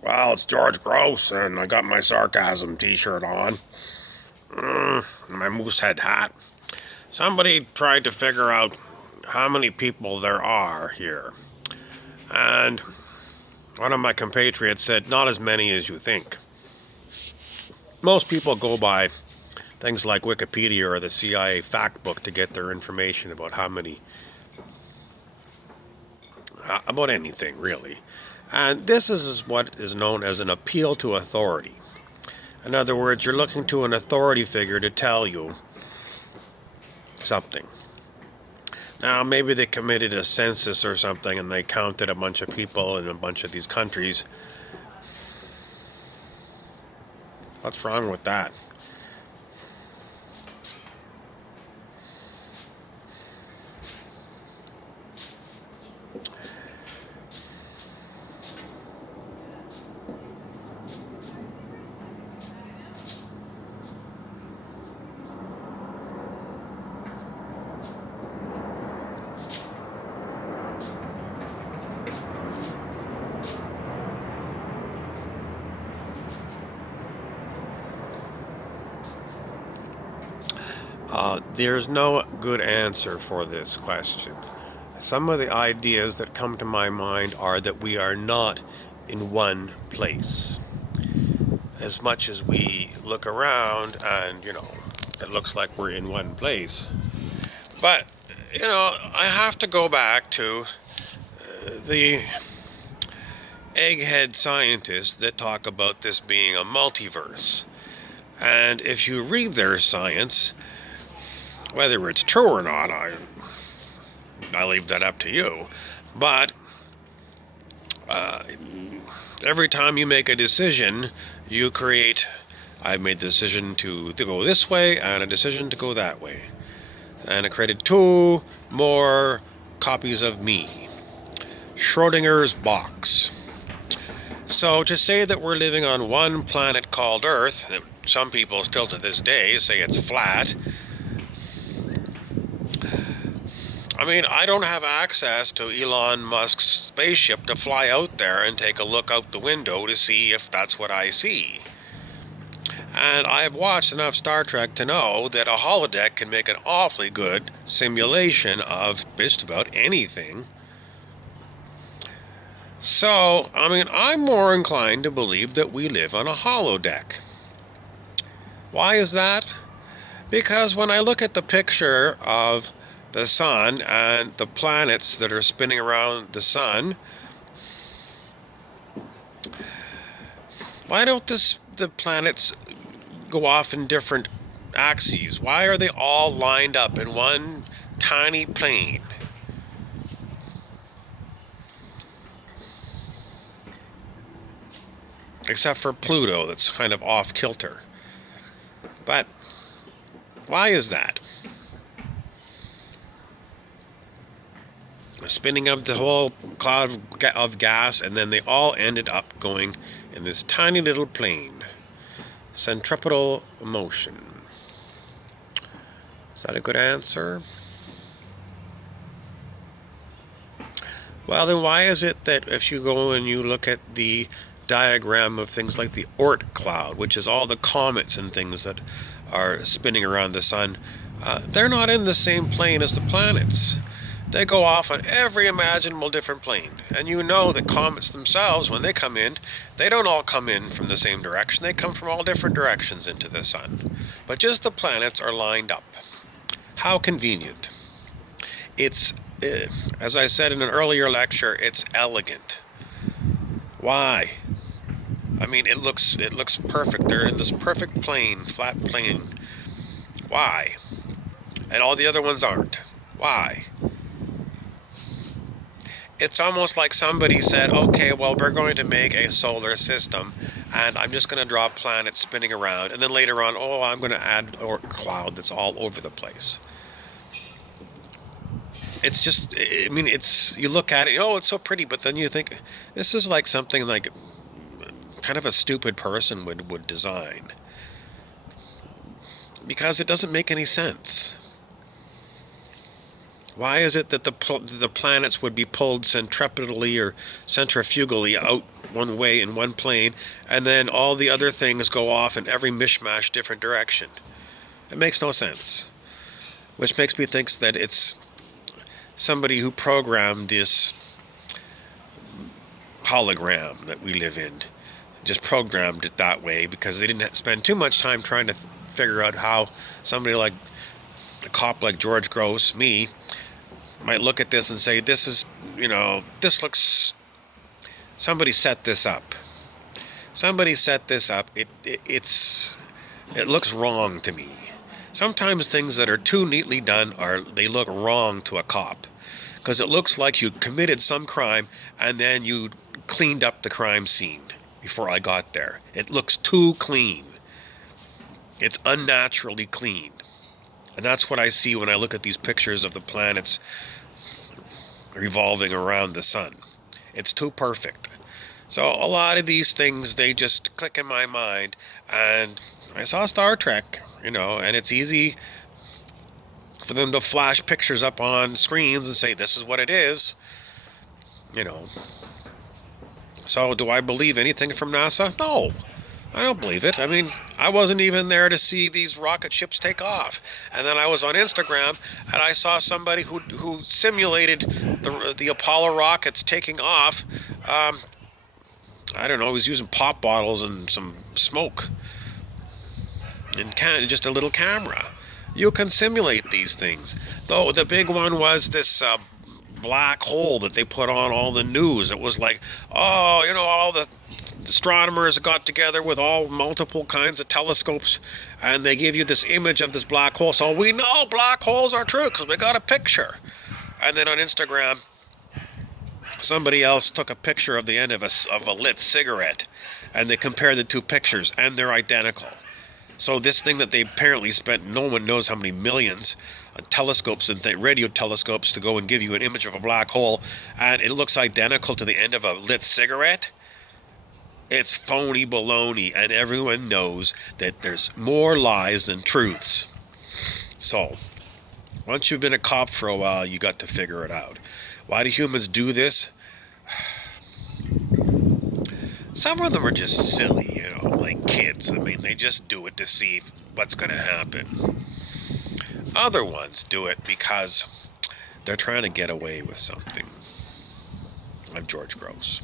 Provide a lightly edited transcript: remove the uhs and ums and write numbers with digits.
Well, it's George Gross, and I got my sarcasm t-shirt on. My moosehead hat. Somebody tried to figure out how many people there are here. And one of my compatriots said, not as many as you think. Most people go by things like Wikipedia or the CIA fact book to get their information about about anything, really. And this is what is known as an appeal to authority. In other words, you're looking to an authority figure to tell you something. Now, maybe they committed a census or something and they counted a bunch of people in a bunch of these countries. What's wrong with that? There's no good answer for this question. Some of the ideas that come to my mind are that we are not in one place. As much as we look around and, it looks like we're in one place. But, I have to go back to the egghead scientists that talk about this being a multiverse. And if you read their science, whether it's true or not, I leave that up to you. But every time you make a decision, you create, I made the decision to go this way and a decision to go that way. And I created 2 more copies of me. Schrodinger's box. So to say that we're living on one planet called Earth, some people still to this day say it's flat. I mean, I don't have access to Elon Musk's spaceship to fly out there and take a look out the window to see if that's what I see. And I've watched enough Star Trek to know that a holodeck can make an awfully good simulation of just about anything. So, I'm more inclined to believe that we live on a holodeck. Why is that? Because when I look at the picture of the sun and the planets that are spinning around the sun, why don't the planets go off in different axes? Why are they all lined up in one tiny plane? Except for Pluto, that's kind of off kilter. But why is that? The spinning of the whole cloud of gas, and then they all ended up going in this tiny little plane. Centripetal motion. Is that a good answer? Well, then why is it that if you go and you look at the diagram of things like the Oort cloud, which is all the comets and things that are spinning around the sun, they're not in the same plane as the planets. They go off on every imaginable different plane. And you know that comets themselves, when they come in, they don't all come in from the same direction. They come from all different directions into the sun. But just the planets are lined up. How convenient. It's, as I said in an earlier lecture, it's elegant. Why? It looks perfect. They're in this perfect plane, flat plane. Why? And all the other ones aren't. Why? It's almost like somebody said, okay, well, we're going to make a solar system, and I'm just going to draw planets spinning around, and then later on, I'm going to add a cloud that's all over the place. It's just, you look at it, it's so pretty, but then you think, this is like something like kind of a stupid person would design. Because it doesn't make any sense. Why is it that the planets would be pulled centripetally or centrifugally out one way in one plane, and then all the other things go off in every mishmash different direction. It makes no sense. Which makes me think that it's somebody who programmed this hologram that we live in. Just programmed it that way because they didn't spend too much time trying to figure out how somebody like a cop like George Gross, me, might look at this and say, this is, this looks, somebody set this up. Somebody set this up. It looks wrong to me. Sometimes things that are too neatly done they look wrong to a cop, because it looks like you committed some crime and then you cleaned up the crime scene before I got there. It looks too clean. It's unnaturally clean. And that's what I see when I look at these pictures of the planets revolving around the sun. It's too perfect. So a lot of these things, they just click in my mind. And I saw Star Trek, and it's easy for them to flash pictures up on screens and say, this is what it is. So do I believe anything from NASA? No. I don't believe it. I mean, I wasn't even there to see these rocket ships take off. And then I was on Instagram, and I saw somebody who simulated the Apollo rockets taking off. I don't know, he was using pop bottles and some smoke. And just a little camera. You can simulate these things. Though the big one was this black hole that they put on all the news. It was like, all the astronomers got together with all multiple kinds of telescopes, and they give you this image of this black hole. So we know black holes are true because we got a picture. And then on Instagram, somebody else took a picture of the end of a lit cigarette, and they compared the two pictures, and they're identical. So this thing that they apparently spent, no one knows how many millions on telescopes and radio telescopes to go and give you an image of a black hole, and it looks identical to the end of a lit cigarette. It's phony baloney, and everyone knows that there's more lies than truths. So, once you've been a cop for a while, you got to figure it out. Why do humans do this? Some of them are just silly, like kids. I mean, they just do it to see what's going to happen. Other ones do it because they're trying to get away with something. I'm George Gross.